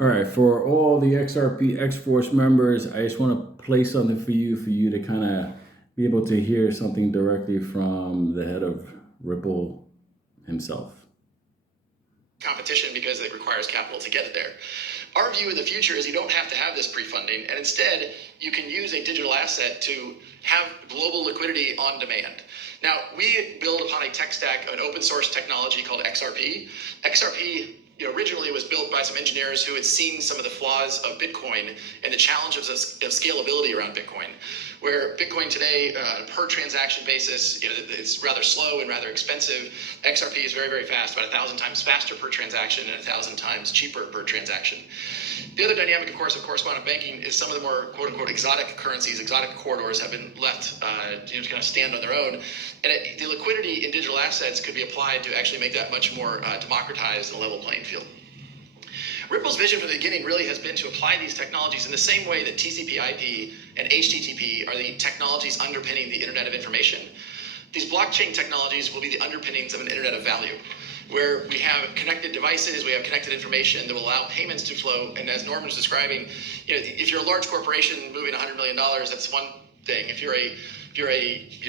All right, for all the XRP X-Force members, I just want to play something for you to kind of be able to hear something directly from the head of Ripple himself. Competition because it requires capital to get it there. Our view in the future is you don't have to have this pre-funding, and instead you can use a digital asset to have global liquidity on demand. Now, we build upon a tech stack, an open source technology called XRP. XRP originally was built by some engineers who had seen some of the flaws of Bitcoin and the challenges of scalability around Bitcoin. Where Bitcoin today, per transaction basis, it's rather slow and rather expensive. XRP is very, very fast, about 1,000 times faster per transaction and 1,000 times cheaper per transaction. The other dynamic, of course, of correspondent banking is some of the more quote unquote exotic currencies, exotic corridors have been left to kind of stand on their own. And the liquidity in digital assets could be applied to actually make that much more democratized and a level playing field. Ripple's vision from the beginning really has been to apply these technologies in the same way that TCP/IP and HTTP are the technologies underpinning the Internet of Information. These blockchain technologies will be the underpinnings of an Internet of Value, where we have connected devices, we have connected information that will allow payments to flow. And as Norman was describing, if you're a large corporation moving $100 million, that's one thing. If you're a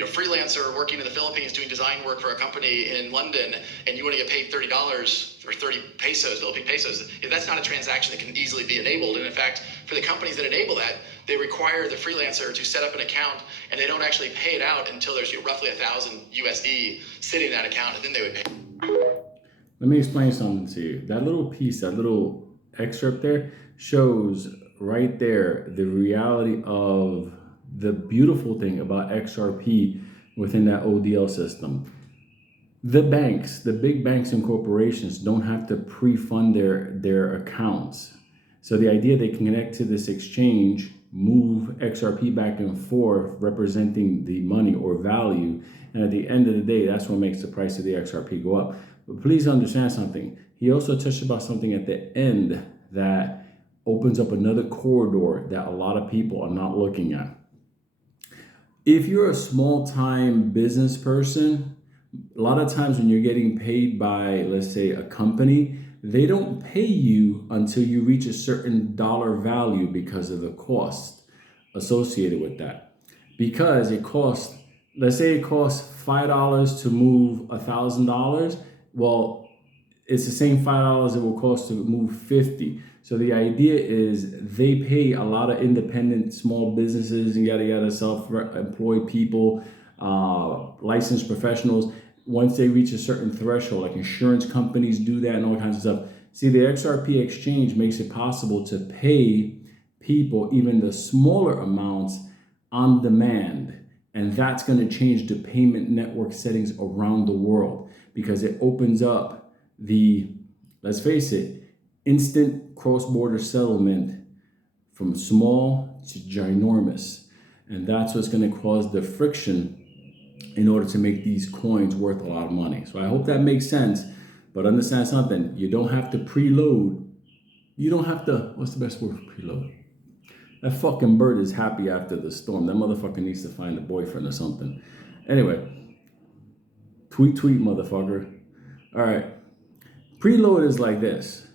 freelancer working in the Philippines doing design work for a company in London and you want to get paid $30 or 30 pesos, Philippine pesos, that's not a transaction that can easily be enabled. And in fact, for the companies that enable that, they require the freelancer to set up an account, and they don't actually pay it out until there's roughly 1,000 USD sitting in that account, and then they would pay. Let me explain something to you. That little piece, that little excerpt there shows right there the reality of the beautiful thing about XRP within that ODL system. The banks, the big banks and corporations don't have to pre-fund their accounts. So the idea they can connect to this exchange, move XRP back and forth, representing the money or value, and at the end of the day, that's what makes the price of the XRP go up. But please understand something. He also touched about something at the end that opens up another corridor that a lot of people are not looking at. If you're a small-time business person, a lot of times when you're getting paid by, let's say, a company, they don't pay you until you reach a certain dollar value because of the cost associated with that. Because it costs, let's say it costs $5 to move $1,000. Well, it's the same $5 it will cost to move 50. So the idea is they pay a lot of independent small businesses and yada yada, self-employed people, licensed professionals. Once they reach a certain threshold, like insurance companies do that and all kinds of stuff. See, the XRP exchange makes it possible to pay people even the smaller amounts on demand. And that's going to change the payment network settings around the world because it opens up the, let's face it, instant cross-border settlement from small to ginormous. And that's what's going to cause the friction in order to make these coins worth a lot of money. So I hope that makes sense. But understand something. You don't have to preload. You don't have to, what's the best word for preload? That fucking bird is happy after the storm. That motherfucker needs to find a boyfriend or something. Anyway, tweet, motherfucker. All right. Preload is like this.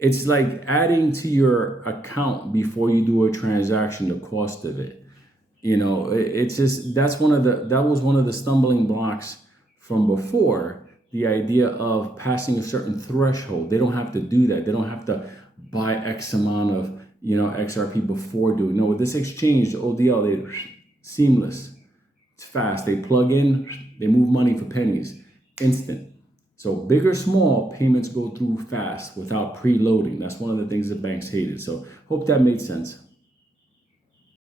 It's like adding to your account before you do a transaction, the cost of it. It's just, that was one of the stumbling blocks from before, the idea of passing a certain threshold. They don't have to do that. They don't have to buy X amount of, XRP before doing. No, with this exchange, the ODL, they seamless. It's fast. They plug in, they move money for pennies, instant. So big or small, payments go through fast without preloading. That's one of the things the banks hated. So hope that made sense.